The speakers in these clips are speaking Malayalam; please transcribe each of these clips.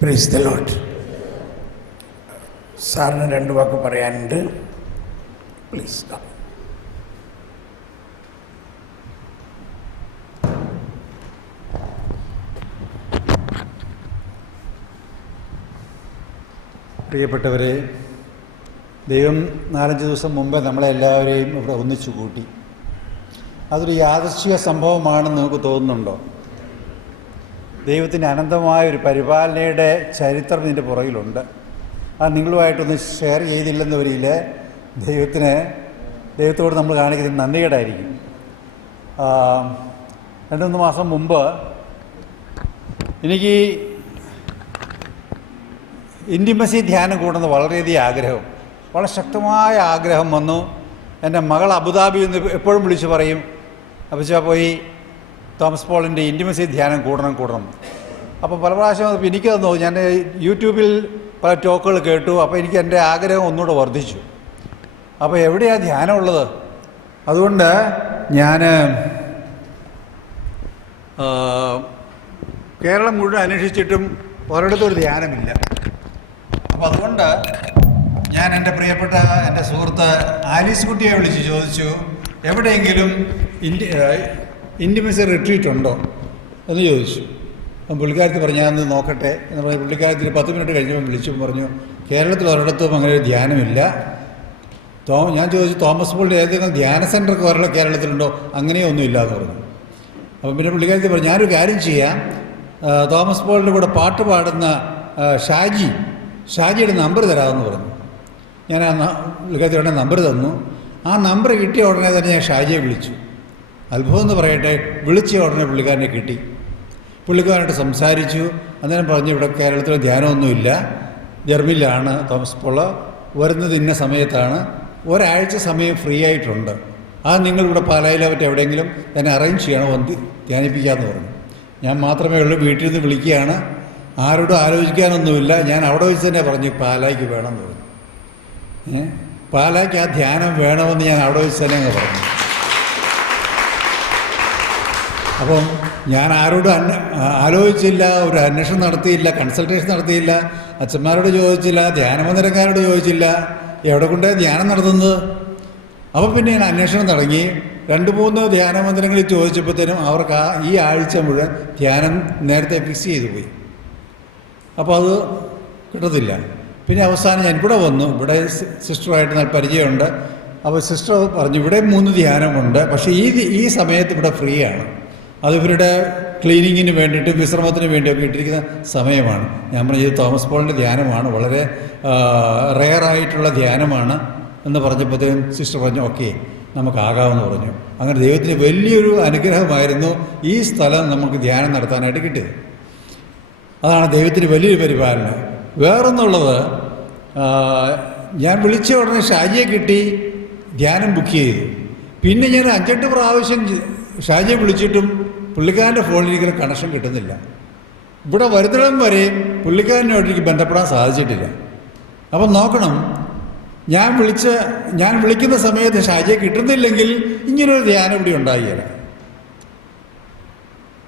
Praise the Lord. സാറിന് രണ്ട് വാക്ക് പറയാനുണ്ട്. പ്ലീസ്. പ്രിയപ്പെട്ടവരെ, ദൈവം 4-5 ദിവസം മുമ്പ് നമ്മളെല്ലാവരെയും ഇവിടെ ഒന്നിച്ചു കൂട്ടി. അതൊരു യാദൃശ്ചിക സംഭവമാണെന്ന് നമുക്ക് തോന്നുന്നുണ്ടോ? ദൈവത്തിൻ്റെ അനന്തമായൊരു പരിപാലനയുടെ ചരിത്രം ഇതിൻ്റെ പുറകിലുണ്ട്. അത് നിങ്ങളുമായിട്ടൊന്ന് ഷെയർ ചെയ്തില്ലെന്ന് വരിയിൽ ദൈവത്തോട് നമ്മൾ കാണിക്കുന്നത് നന്ദികേടായിരിക്കും. 2-3 മാസം മുമ്പ് എനിക്ക് ഇൻറ്റിമസി ധ്യാനം കൂടുന്നത് വളരെയധികം ആഗ്രഹം, വളരെ ശക്തമായ ആഗ്രഹം വന്നു. എൻ്റെ മകൾ അബുദാബിയിൽ നിന്ന് എപ്പോഴും വിളിച്ച് പറയും, അപ്പച്ചാ പോയി തോമസ് പോളിൻ്റെ ഇൻറ്റിമസി ധ്യാനം കൂടണം. അപ്പോൾ പല പ്രാവശ്യം എനിക്കത് തോന്നി. ഞാൻ യൂട്യൂബിൽ പല ടോക്കുകൾ കേട്ടു. അപ്പോൾ എനിക്ക് എൻ്റെ ആഗ്രഹം ഒന്നുകൂടെ വർദ്ധിച്ചു. അപ്പോൾ എവിടെയാണ് ധ്യാനം ഉള്ളത്? അതുകൊണ്ട് ഞാൻ കേരളം മുഴുവൻ അന്വേഷിച്ചിട്ടും ഒരിടത്തൊരു ധ്യാനമില്ല. അപ്പോൾ അതുകൊണ്ട് ഞാൻ എൻ്റെ പ്രിയപ്പെട്ട എൻ്റെ സുഹൃത്ത് ആലീസ് കുട്ടിയെ വിളിച്ച് ചോദിച്ചു, എവിടെയെങ്കിലും ഇൻറ്റിമസി റിട്രീറ്റ് ഉണ്ടോ എന്ന് ചോദിച്ചു. അപ്പം പുള്ളിക്കാരത്തി പറഞ്ഞു, ഞാനൊന്ന് നോക്കട്ടെ എന്ന് പറഞ്ഞ് പുള്ളിക്കാരത്തിന് 10 മിനിറ്റ് കഴിഞ്ഞപ്പോൾ വിളിച്ചു പറഞ്ഞു, കേരളത്തിൽ ഒരിടത്തും അങ്ങനെ ഒരു ധ്യാനമില്ല. ഞാൻ ചോദിച്ചു, തോമസ് പോളിൻ്റെ ഏതെങ്കിലും ധ്യാന സെൻ്റർ കേരളത്തിലുണ്ടോ? അങ്ങനെയൊന്നും ഇല്ല എന്ന് പറഞ്ഞു. അപ്പം പിന്നെ പുള്ളിക്കാരത്തി പറഞ്ഞു, ഞാനൊരു കാര്യം ചെയ്യാം, തോമസ് പോളിൻ്റെ കൂടെ പാട്ട് പാടുന്ന ഷാജിയുടെ നമ്പർ തരാമെന്ന് പറഞ്ഞു. ഞാൻ പുള്ളിക്കാരത്തിയുടെ നമ്പർ തന്നു. ആ നമ്പർ കിട്ടിയ ഉടനെ തന്നെ ഞാൻ ഷാജിയെ വിളിച്ചു. അത്ഭുതം എന്ന് പറയട്ടെ, വിളിച്ച ഉടനെ പുള്ളിക്കാരനെ കിട്ടി. പുള്ളിക്കാരനായിട്ട് സംസാരിച്ചു. അന്നേരം പറഞ്ഞു, ഇവിടെ കേരളത്തിൽ ധ്യാനമൊന്നുമില്ല, ജർമ്മനിലാണ് തോമസ് പോള്, വരുന്നത് ഇന്ന സമയത്താണ്, ഒരാഴ്ച സമയം ഫ്രീ ആയിട്ടുണ്ട്, അത് നിങ്ങളിവിടെ പാലായിലോ മറ്റോ എവിടെയെങ്കിലും എന്നെ അറേഞ്ച് ചെയ്യണം, വന്ന് ധ്യാനിപ്പിക്കാമെന്ന് പറഞ്ഞു. ഞാൻ മാത്രമേ ഉള്ളൂ, വീട്ടിൽ നിന്ന് വിളിക്കുകയാണ്, ആരോടും ആലോചിക്കാനൊന്നുമില്ല. ഞാൻ അവിടെ വെച്ച് തന്നെ പറഞ്ഞു, പാലായ്ക്ക് വേണമെന്ന് പറഞ്ഞു. പാലായ്ക്ക് ആ ധ്യാനം വേണമെന്ന് ഞാൻ അവിടെ വെച്ച് തന്നെ അങ്ങ് പറഞ്ഞു. അപ്പം ഞാൻ ആരോടും ആലോചിച്ചില്ല, ഒരു അന്വേഷണം നടത്തിയില്ല, കൺസൾട്ടേഷൻ നടത്തിയില്ല, അച്ഛന്മാരോട് ചോദിച്ചില്ല, ധ്യാനമന്ദിരക്കാരോട് ചോദിച്ചില്ല, എവിടെ കൊണ്ടേ ധ്യാനം നടത്തുന്നത്. അപ്പം പിന്നെ ഞാൻ അന്വേഷണം തുടങ്ങി. 2-3 ധ്യാനമന്ദിരങ്ങളിൽ ചോദിച്ചപ്പോഴത്തേനും അവർക്ക് ഈ ആഴ്ച മുഴുവൻ ധ്യാനം നേരത്തെ ഫിക്സ് ചെയ്തു പോയി. അപ്പോൾ അത് കിട്ടത്തില്ല. പിന്നെ അവസാനം ഞാൻ ഇവിടെ വന്നു. ഇവിടെ സിസ്റ്ററുമായിട്ട് നല്ല പരിചയമുണ്ട്. അപ്പോൾ സിസ്റ്റർ പറഞ്ഞു, ഇവിടെ 3 ധ്യാനമുണ്ട്, പക്ഷേ ഈ സമയത്ത് ഇവിടെ ഫ്രീ ആണ്. അത് ഇവരുടെ ക്ലീനിങ്ങിന് വേണ്ടിയിട്ട് വിശ്രമത്തിന് വേണ്ടിയൊക്കെ ഇട്ടിരിക്കുന്ന സമയമാണ്. ഞാൻ പറഞ്ഞു, ഇത് തോമസ് പോളിൻ്റെ ധ്യാനമാണ്, വളരെ റെയറായിട്ടുള്ള ധ്യാനമാണ് എന്ന് പറഞ്ഞപ്പോഴത്തേക്കും സിസ്റ്റർ പറഞ്ഞു, ഓക്കെ നമുക്കാകാമെന്ന് പറഞ്ഞു. അങ്ങനെ ദൈവത്തിന് വലിയൊരു അനുഗ്രഹമായിരുന്നു ഈ സ്ഥലം നമുക്ക് ധ്യാനം നടത്താനായിട്ട് കിട്ടിയത്. അതാണ് ദൈവത്തിന് വലിയൊരു പരിപാലനം. വേറൊന്നുള്ളത്, ഞാൻ വിളിച്ച ഉടനെ ഷാജിയെ കിട്ടി, ധ്യാനം ബുക്ക് ചെയ്തു. പിന്നെ ഞാൻ 5-8 പ്രാവശ്യം ഷാജിയെ വിളിച്ചിട്ടും പുള്ളിക്കാരൻ്റെ ഫോണിലിരിക്കുന്ന കണക്ഷൻ കിട്ടുന്നില്ല. ഇവിടെ വരുന്നിടം വരെ പുള്ളിക്കാരനോട് എനിക്ക് ബന്ധപ്പെടാൻ സാധിച്ചിട്ടില്ല. അപ്പം നോക്കണം, ഞാൻ വിളിക്കുന്ന സമയത്ത് ഷാജിയെ കിട്ടുന്നില്ലെങ്കിൽ ഇങ്ങനൊരു ധ്യാനം ഇവിടെ ഉണ്ടായില്ല.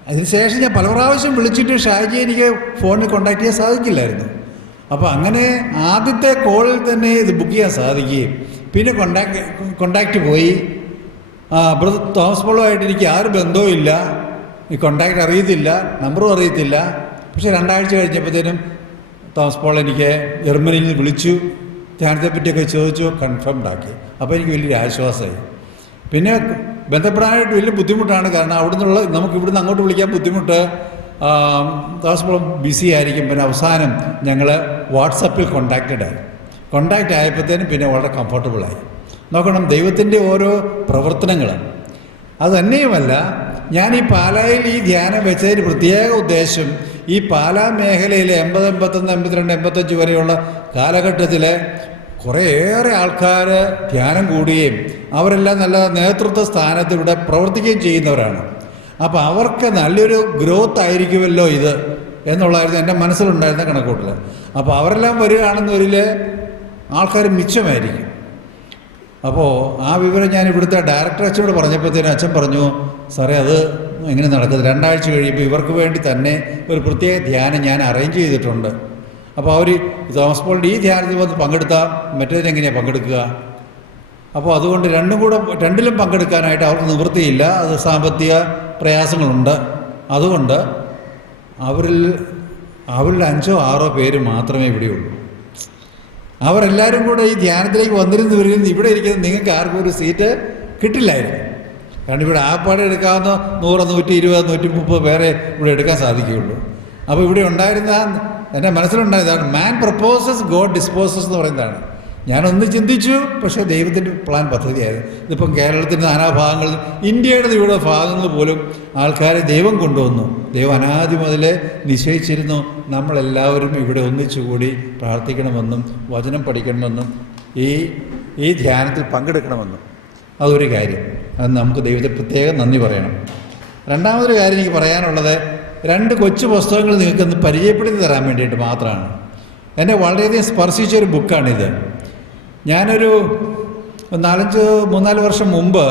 അതിനുശേഷം ഞാൻ പല പ്രാവശ്യം വിളിച്ചിട്ട് ഷാജിയെ എനിക്ക് ഫോണിൽ കോൺടാക്ട് ചെയ്യാൻ സാധിക്കില്ലായിരുന്നു. അപ്പോൾ അങ്ങനെ ആദ്യത്തെ കോളിൽ തന്നെ ഇത് ബുക്ക് ചെയ്യാൻ സാധിക്കുകയും പിന്നെ കോണ്ടാക്റ്റ് പോയി. ബ്രദർ തോമസ് പോളുമായിട്ട് എനിക്ക് ആരും ബന്ധവും ഇല്ല, ഈ കോണ്ടാക്റ്റ് അറിയത്തില്ല, നമ്പറും അറിയത്തില്ല. പക്ഷേ 2 ആഴ്ച കഴിഞ്ഞപ്പോഴത്തേനും തോമസ് പോൾ എനിക്ക് ജർമ്മനിയിൽ നിന്ന് വിളിച്ചു, ധ്യാനത്തെ പറ്റിയൊക്കെ ചോദിച്ചു, കൺഫേംഡ് ആക്കി. അപ്പോൾ എനിക്ക് വലിയൊരു ആശ്വാസമായി. പിന്നെ ബന്ധപ്പെടാനായിട്ട് വലിയ ബുദ്ധിമുട്ടാണ്, കാരണം നമുക്ക് ഇവിടുന്ന് അങ്ങോട്ട് വിളിക്കാൻ ബുദ്ധിമുട്ട്. തോമസ് പോൾ ബിസി ആയിരിക്കും. പിന്നെ അവസാനം ഞങ്ങൾ വാട്സപ്പിൽ കോണ്ടാക്റ്റ് ആയപ്പോഴത്തേനും പിന്നെ വളരെ കംഫർട്ടബിളായി. നോക്കണം, ദൈവത്തിൻ്റെ ഓരോ പ്രവർത്തനങ്ങൾ. അത് തന്നെയുമല്ല, ഞാൻ ഈ പാലായിൽ ഈ ധ്യാനം വെച്ചതിന് പ്രത്യേക ഉദ്ദേശം, ഈ പാലാ മേഖലയിലെ 80, 81, 82, 85 വരെയുള്ള കാലഘട്ടത്തിൽ കുറേയേറെ ആൾക്കാർ ധ്യാനം കൂടുകയും അവരെല്ലാം നല്ല നേതൃത്വ സ്ഥാനത്ത് ഇവിടെ പ്രവർത്തിക്കുകയും ചെയ്യുന്നവരാണ്. അപ്പോൾ അവർക്ക് നല്ലൊരു ഗ്രോത്ത് ആയിരിക്കുമല്ലോ ഇത് എന്നുള്ളതായിരുന്നു എൻ്റെ മനസ്സിലുണ്ടായിരുന്ന കണക്കൂട്ടൽ. അപ്പോൾ അവരെല്ലാം വരികയാണെന്നൊരിൽ ആൾക്കാർ മിച്ചമായിരിക്കും. അപ്പോൾ ആ വിവരം ഞാൻ ഇവിടുത്തെ ഡയറക്ടർ അച്ഛനോട് പറഞ്ഞപ്പോഴത്തേനും അച്ഛൻ പറഞ്ഞു, സാറേ അത് എങ്ങനെ നടക്കുന്നത്? 2 ആഴ്ച കഴിയുമ്പോൾ ഇവർക്ക് വേണ്ടി തന്നെ ഒരു പ്രത്യേക ധ്യാനം ഞാൻ അറേഞ്ച് ചെയ്തിട്ടുണ്ട്. അപ്പോൾ അവർ തോമസ് പോളിൻ്റെ ഈ ധ്യാനത്തിൽ വന്ന് പങ്കെടുത്താൽ മറ്റേതിനെങ്ങനെയാണ് പങ്കെടുക്കുക? അപ്പോൾ അതുകൊണ്ട് രണ്ടിലും പങ്കെടുക്കാനായിട്ട് അവർക്ക് നിവൃത്തിയില്ല. അത് സാമ്പത്തിക പ്രയാസങ്ങളുണ്ട്. അതുകൊണ്ട് അവരിൽ 5 or 6 പേര് മാത്രമേ ഇവിടെയുള്ളൂ. അവരെല്ലാവരും കൂടെ ഈ ധ്യാനത്തിലേക്ക് വന്നിരുന്നവരിൽ ഇവിടെ ഇരിക്കുന്ന നിങ്ങൾക്ക് ആർക്കും ഒരു സീറ്റ് കിട്ടില്ലായിരുന്നു. കാരണം ഇവിടെ ആപ്പാടെ എടുക്കാവുന്ന 100, 120, 130 പേരെ ഇവിടെ എടുക്കാൻ സാധിക്കുകയുള്ളൂ. അപ്പോൾ ഇവിടെ ഉണ്ടായിരുന്ന എൻ്റെ മനസ്സിലുണ്ടായതാണ് മാൻ പ്രപ്പോസസ് ഗോഡ് ഡിസ്പോസസ് എന്ന് പറയുന്നതാണ്. ഞാനൊന്ന് ചിന്തിച്ചു, പക്ഷേ ദൈവത്തിൻ്റെ പ്ലാൻ പദ്ധതിയായിരുന്നു. ഇതിപ്പം കേരളത്തിൻ്റെ നാനാഭാഗങ്ങളിൽ, ഇന്ത്യയുടെ വിവിധ ഭാഗങ്ങൾ പോലും ആൾക്കാരെ ദൈവം കൊണ്ടുവന്നു. ദൈവം അനാദി മുതലേ നിശ്ചയിച്ചിരുന്നു നമ്മളെല്ലാവരും ഇവിടെ ഒന്നിച്ചുകൂടി പ്രാർത്ഥിക്കണമെന്നും വചനം പഠിക്കണമെന്നും ഈ ധ്യാനത്തിൽ പങ്കെടുക്കണമെന്നും. അതൊരു കാര്യം. അത് നമുക്ക് ദൈവത്തെ പ്രത്യേകം നന്ദി പറയണം. രണ്ടാമതൊരു കാര്യം എനിക്ക് പറയാനുള്ളത്, 2 കൊച്ചു പുസ്തകങ്ങൾ നിങ്ങൾക്കൊന്ന് പരിചയപ്പെടുത്തി തരാൻ വേണ്ടിയിട്ട് മാത്രമാണ്. എന്നെ വളരെയധികം സ്പർശിച്ചൊരു ബുക്കാണിത്. ഞാനൊരു 3-4 വർഷം മുമ്പ്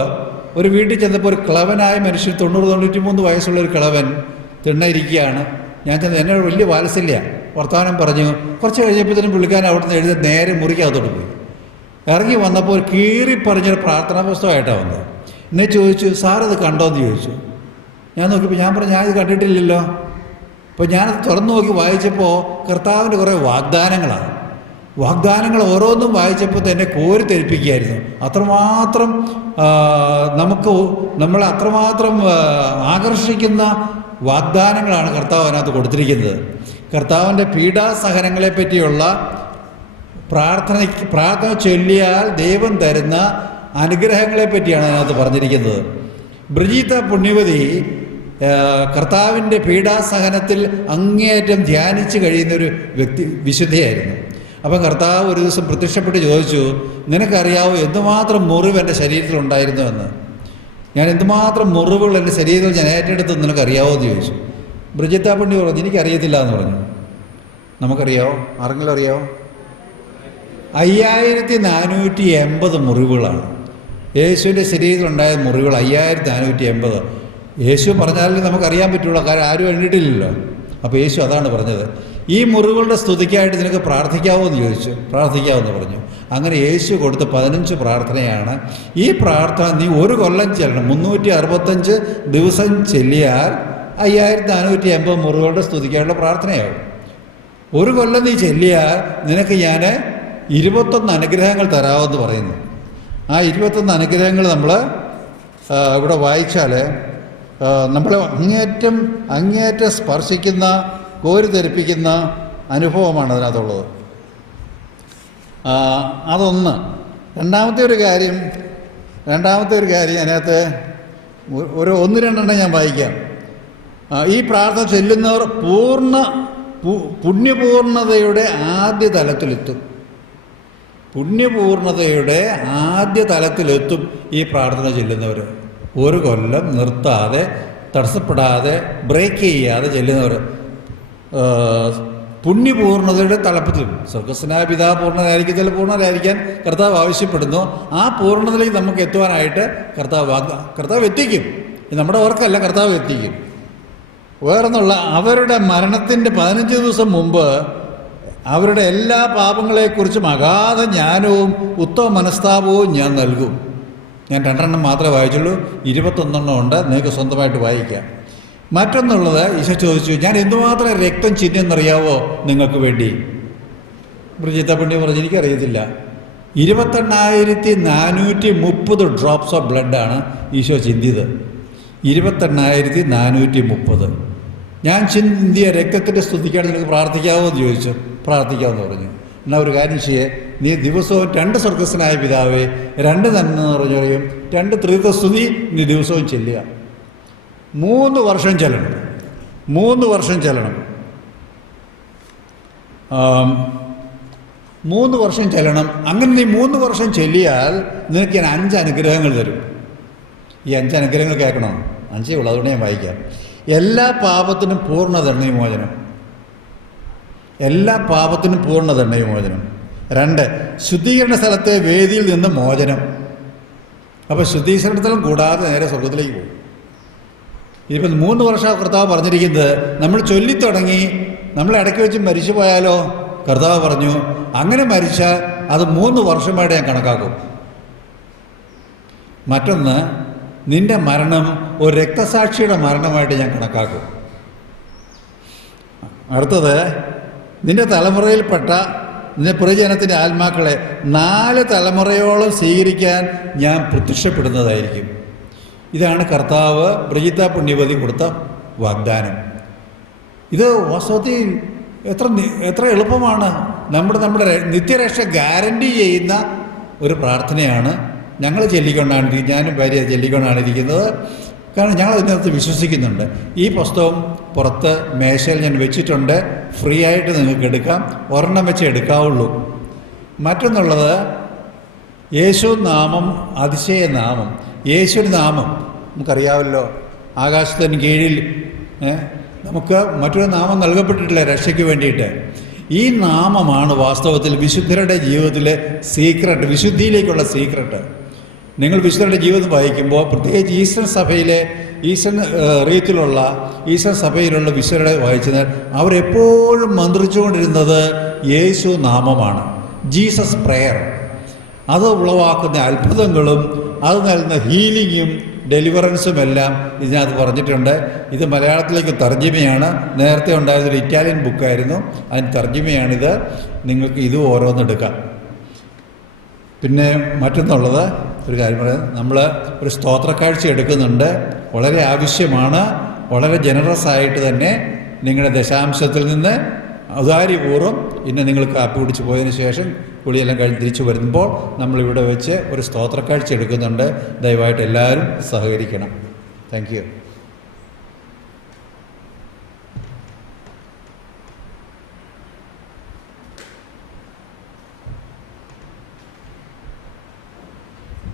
ഒരു വീട്ടിൽ ചെന്നപ്പോൾ ഒരു കിളവനായ മനുഷ്യൻ, 90-93 വയസ്സുള്ള ഒരു കിളവൻ തിണ്ണയിരിക്കുകയാണ്. ഞാൻ ചെന്ന് എന്നോട് വലിയ വാത്സല്യ വർത്തമാനം പറഞ്ഞു. കുറച്ച് കഴിഞ്ഞപ്പോഴത്തേനും പുള്ളിക്കാരൻ അവിടുന്ന് എഴുതി നേരെ മുറിക്കകത്തോട്ട് പോയി. ഇറങ്ങി വന്നപ്പോൾ ഒരു കീറിപ്പറഞ്ഞൊരു പ്രാർത്ഥനാ പുസ്തകമായിട്ടാണ് വന്നത്. എന്നെ ചോദിച്ചു, സാറത് കണ്ടോയെന്ന് ചോദിച്ചു. ഞാൻ നോക്കിയപ്പോൾ ഞാൻ പറഞ്ഞു, ഞാനിത് കണ്ടിട്ടില്ലല്ലോ. അപ്പോൾ ഞാനത് തുറന്നു നോക്കി വായിച്ചപ്പോൾ കർത്താവിൻ്റെ കുറേ വാഗ്ദാനങ്ങളാണ്. വാഗ്ദാനങ്ങൾ ഓരോന്നും വായിച്ചപ്പോൾ തന്നെ കോരി തെരിപ്പിക്കുകയായിരുന്നു. അത്രമാത്രം നമ്മളെ അത്രമാത്രം ആകർഷിക്കുന്ന വാഗ്ദാനങ്ങളാണ് കർത്താവ് അതിനകത്ത് കൊടുത്തിരിക്കുന്നത്. കർത്താവിൻ്റെ പീഡാസഹനങ്ങളെ പറ്റിയുള്ള പ്രാർത്ഥന ചൊല്ലിയാൽ ദൈവം തരുന്ന അനുഗ്രഹങ്ങളെ പറ്റിയാണ് അതിനകത്ത് പറഞ്ഞിരിക്കുന്നത്. ബ്രിജീത്ത പുണ്യവതി കർത്താവിൻ്റെ പീഡാസഹനത്തിൽ അങ്ങേയറ്റം ധ്യാനിച്ച് കഴിയുന്നൊരു വിശുദ്ധയായിരുന്നു. അപ്പം കർത്താവ് ഒരു ദിവസം പ്രത്യക്ഷപ്പെട്ട് ചോദിച്ചു, നിനക്കറിയാവോ എന്തുമാത്രം മുറിവ് എൻ്റെ ശരീരത്തിലുണ്ടായിരുന്നുവെന്ന്? ഞാൻ എന്തുമാത്രം മുറിവുകൾ എൻ്റെ ശരീരത്തിൽ ഞാൻ ഏറ്റെടുത്തെന്ന് നിനക്കറിയാവോ എന്ന് ചോദിച്ചു. ബ്രിജിത്ത പുണ്യ പറഞ്ഞു, എനിക്കറിയത്തില്ല എന്ന് പറഞ്ഞു. നമുക്കറിയാവോ? ആരെങ്കിലും അറിയാവോ? 5480 മുറിവുകളാണ് യേശുവിൻ്റെ ശരീരത്തിലുണ്ടായ മുറിവുകൾ. 5480. യേശു പറഞ്ഞാലേ നമുക്കറിയാൻ പറ്റുള്ളൂ, കാര്യം ആരും എണ്ണിട്ടില്ലല്ലോ. അപ്പോൾ യേശു അതാണ് പറഞ്ഞത്. ഈ മുറിവുകളുടെ സ്തുതിക്കായിട്ട് നിനക്ക് പ്രാർത്ഥിക്കാവോ എന്ന് ചോദിച്ചു. പ്രാർത്ഥിക്കാമെന്ന് പറഞ്ഞു. അങ്ങനെ യേശു കൊടുത്ത 15 പ്രാർത്ഥനയാണ്. ഈ പ്രാർത്ഥന നീ 1 കൊല്ലം ചെല്ലണം. 365 ദിവസം ചെല്ലിയാൽ 5480 മുറിവുകളുടെ സ്തുതിക്കാനുള്ള പ്രാർത്ഥനയാവും. 1 കൊല്ലം നീ ചെല്ലിയാൽ നിനക്ക് ഞാൻ 21 അനുഗ്രഹങ്ങൾ തരാമെന്ന് പറയുന്നു. ആ 21 അനുഗ്രഹങ്ങൾ നമ്മൾ ഇവിടെ വായിച്ചാൽ നമ്മൾ അങ്ങേയറ്റം സ്പർശിക്കുന്ന, കോരിതെരിപ്പിക്കുന്ന അനുഭവമാണ് അതിനകത്തുള്ളത്. അതൊന്ന്. രണ്ടാമത്തെ ഒരു കാര്യം അതിനകത്ത് 1-2 ഞാൻ വായിക്കാം. ഈ പ്രാർത്ഥന ചൊല്ലുന്നവർ പുണ്യപൂർണതയുടെ ആദ്യ തലത്തിലെത്തും. പുണ്യപൂർണതയുടെ ആദ്യ തലത്തിലെത്തും ഈ പ്രാർത്ഥന ചെല്ലുന്നവർ. 1 കൊല്ലം നിർത്താതെ, തടസ്സപ്പെടാതെ, ബ്രേക്ക് ചെയ്യാതെ ചെല്ലുന്നവർ പുണ്യപൂർണതയുടെ തലപ്പത്തിലും. സ്വർഗസ്വനായ പിതാവ് പൂർണ്ണനായിരിക്കത്തില്ല, പൂർണ്ണരായിരിക്കാൻ കർത്താവ് ആവശ്യപ്പെടുന്നു. ആ പൂർണ്ണതയിലേക്ക് നമുക്ക് എത്തുവാനായിട്ട് കർത്താവ് എത്തിക്കും. ഇത് നമ്മുടെ വർക്കല്ല, കർത്താവ് എത്തിക്കും. വേറൊന്നുള്ള അവരുടെ മരണത്തിൻ്റെ 15 ദിവസം മുമ്പ് അവരുടെ എല്ലാ പാപങ്ങളെക്കുറിച്ചും അഗാധ ജ്ഞാനവും ഉത്തമ മനസ്താപവും ഞാൻ നൽകും. ഞാൻ 2 മാത്രമേ വായിച്ചുള്ളൂ. 21 ഉണ്ട്, നിങ്ങൾക്ക് സ്വന്തമായിട്ട് വായിക്കാം. മറ്റൊന്നുള്ളത്, ഈശോ ചോദിച്ചു, ഞാൻ എന്തുമാത്രം രക്തം ചിഹ്നെന്നറിയാവോ നിങ്ങൾക്ക് വേണ്ടി? ബ്രിജിത്ത പുണ്യം പറഞ്ഞു, എനിക്കറിയത്തില്ല. 28,430 ഡ്രോപ്സ് ഓഫ് ബ്ലഡാണ് ഈശോ ചിന്തിയത്. 28,430. ഞാൻ ചിന്തിയ രക്തത്തിൻ്റെ സ്തുതിക്കാണ് നിനക്ക് പ്രാർത്ഥിക്കാവോ എന്ന് ചോദിച്ചു. പ്രാർത്ഥിക്കാമെന്ന് പറഞ്ഞു. എന്നാൽ ഒരു കാര്യം ചെയ്യേ, നീ ദിവസവും 2 സ്വർഗസ്വനായ പിതാവേ, 2 നന്മ നിറഞ്ഞുകയും 2 ത്രിത്വ സ്തുതി നീ ദിവസവും ചെല്ലുക. 3 വർഷം ചെല്ലണം. 3 വർഷം ചെല്ലണം. 3 വർഷം ചെല്ലണം. അങ്ങനെ നീ 3 വർഷം ചെല്ലിയാൽ നിനക്ക് ഞാൻ 5 അനുഗ്രഹങ്ങൾ തരും. ഈ 5 അനുഗ്രഹങ്ങൾ കേൾക്കണം. 5 ഉള്ളൂ, അതുകൊണ്ട് ഞാൻ വായിക്കാം. എല്ലാ പാപത്തിനും പൂർണ്ണ ദണ്ഡവിമോചനം. എല്ലാ പാപത്തിനും പൂർണ്ണ ദണ്ഡവിമോചനം. 2, ശുദ്ധീകരണ സ്ഥലത്തെ വേദിയിൽ നിന്ന് മോചനം. അപ്പോൾ ശുദ്ധീകരണത്തിലും കൂടാതെ നേരെ സ്വർഗത്തിലേക്ക് പോകും. ഇപ്പം 3 വർഷം കർത്താവ് പറഞ്ഞിരിക്കുന്നത്, നമ്മൾ ചൊല്ലിത്തുടങ്ങി നമ്മൾ ഇടയ്ക്ക് വെച്ച് മരിച്ചു പോയാലോ? കർത്താവ് പറഞ്ഞു, അങ്ങനെ മരിച്ചാൽ അത് 3 വർഷമായിട്ട് ഞാൻ കണക്കാക്കും. മറ്റൊന്ന്, നിന്റെ മരണം ഒരു രക്തസാക്ഷിയുടെ മരണമായിട്ട് ഞാൻ കണക്കാക്കും. അടുത്തത്, നിന്റെ തലമുറയിൽപ്പെട്ട നിന്റെ പുരജനത്തിൻ്റെ ആത്മാക്കളെ 4 തലമുറയോളം സ്വീകരിക്കാൻ ഞാൻ പ്രത്യക്ഷപ്പെടുന്നതായിരിക്കും. ഇതാണ് കർത്താവ് ബ്രിജിത്ത പുണ്യവതി കൊടുത്ത വാഗ്ദാനം. ഇത് വാസ്തവത്തിൽ എത്ര എളുപ്പമാണ്. നമ്മുടെ നിത്യരക്ഷ ഗ്യാരണ്ടി ചെയ്യുന്ന ഒരു പ്രാർത്ഥനയാണ്. ഞങ്ങൾ ചൊല്ലിക്കൊണ്ടാണ്, ഞാനും ഭാര്യ ചൊല്ലിക്കൊണ്ടാണ് ഇരിക്കുന്നത്. കാരണം ഞങ്ങൾ ഇതിനകത്ത് വിശ്വസിക്കുന്നുണ്ട്. ഈ പുസ്തകം പുറത്ത് മേശയിൽ ഞാൻ വെച്ചിട്ടുണ്ട്. ഫ്രീ ആയിട്ട് നിങ്ങൾക്ക് എടുക്കാം. ഒരെണ്ണം വെച്ച് എടുക്കാവുള്ളൂ. മറ്റൊന്നുള്ളത്, യേശു നാമം അതിശയ നാമം. യേശുവിൻ്റെ നാമം നമുക്കറിയാമല്ലോ. ആകാശത്തിന് കീഴിൽ നമുക്ക് മറ്റൊരു നാമം നൽകപ്പെട്ടിട്ടില്ല രക്ഷയ്ക്ക് വേണ്ടിയിട്ട്. ഈ നാമമാണ് വാസ്തവത്തിൽ വിശുദ്ധരുടെ ജീവിതത്തിലെ സീക്രട്ട്, വിശുദ്ധിയിലേക്കുള്ള സീക്രട്ട്. നിങ്ങൾ വിശുദ്ധരുടെ ജീവിതം വായിക്കുമ്പോൾ, പ്രത്യേകിച്ച് ഈസ്റ്റേൺ റീത്തിലുള്ള ഈസ്റ്റേൺ സഭയിലുള്ള വിശുദ്ധരെ വായിച്ചാൽ അവരെപ്പോഴും മന്ത്രിച്ചുകൊണ്ടിരുന്നത് യേശു നാമമാണ്, ജീസസ് പ്രെയർ. അത് ഉളവാക്കുന്ന അത്ഭുതങ്ങളും അത് നൽകുന്ന ഹീലിങ്ങും ഡെലിവറൻസും എല്ലാം ഇതിനകത്ത് പറഞ്ഞിട്ടുണ്ട്. ഇത് മലയാളത്തിലേക്ക് തർജ്ജിമയാണ്. നേരത്തെ ഉണ്ടായിരുന്നൊരു ഇറ്റാലിയൻ ബുക്കായിരുന്നു, അതിന് തർജ്ജിമയാണിത്. നിങ്ങൾക്ക് ഇത് ഓരോന്നെടുക്കാം. പിന്നെ മറ്റൊന്നുള്ളത്, ഒരു കാര്യം പറയാം, നമ്മൾ ഒരു സ്തോത്രക്കാഴ്ച എടുക്കുന്നുണ്ട്. വളരെ ആവശ്യമാണ്. വളരെ ജനറസ് ആയിട്ട് തന്നെ നിങ്ങളുടെ ദശാംശത്തിൽ നിന്ന് ഔദാര്യപൂർവ്വം ഇന്ന് നിങ്ങൾ കാപ്പി കുടിച്ച് പോയതിന് ശേഷം കുളിയെല്ലാം കഴിഞ്ഞ് തിരിച്ചു വരുമ്പോൾ നമ്മളിവിടെ വെച്ച് ഒരു സ്തോത്രക്കാഴ്ച എടുക്കുന്നുണ്ട്. ദയവായിട്ട് എല്ലാവരും സഹകരിക്കണം. Thank you.